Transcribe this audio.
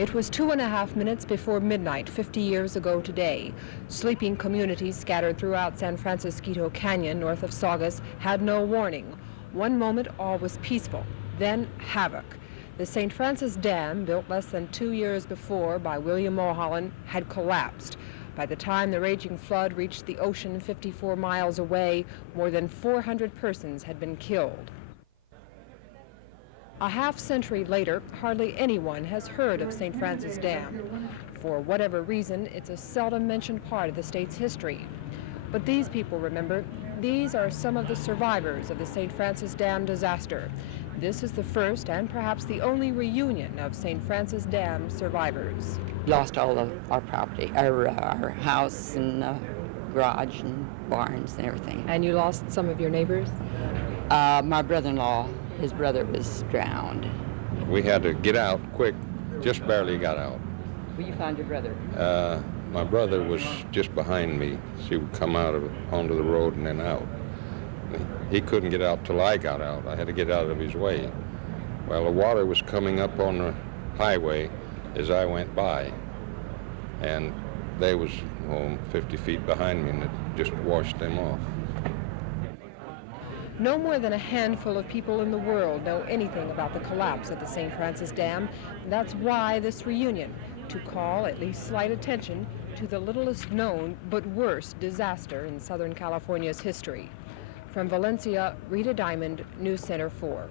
It was 2.5 minutes before midnight 50 years ago today. Sleeping communities scattered throughout San Francisco Canyon north of Saugus had no warning. One moment all was peaceful, then havoc. The St. Francis Dam, built less than 2 years before by William Mulholland, had collapsed. By the time the raging flood reached the ocean 54 miles away, more than 400 persons had been killed. A half-century later, hardly anyone has heard of St. Francis Dam. For whatever reason, it's a seldom mentioned part of the state's history. But these people remember, these are some of the survivors of the St. Francis Dam disaster. This is the first and perhaps the only reunion of St. Francis Dam survivors. Lost all of our property, our house and garage and barns and everything. And you lost some of your neighbors? My brother-in-law, his brother was drowned. We had to get out quick, just barely got out. Where you found your brother? My brother was just behind me. She would come onto the road and then out. He couldn't get out till I got out. I had to get out of his way. Well, the water was coming up on the highway as I went by, and they was 50 feet behind me, and it just washed them off. No more than a handful of people in the world know anything about the collapse of the St. Francis Dam. That's why this reunion, to call at least slight attention to the littlest known but worst disaster in Southern California's history. From Valencia, Rita Diamond, News Center 4.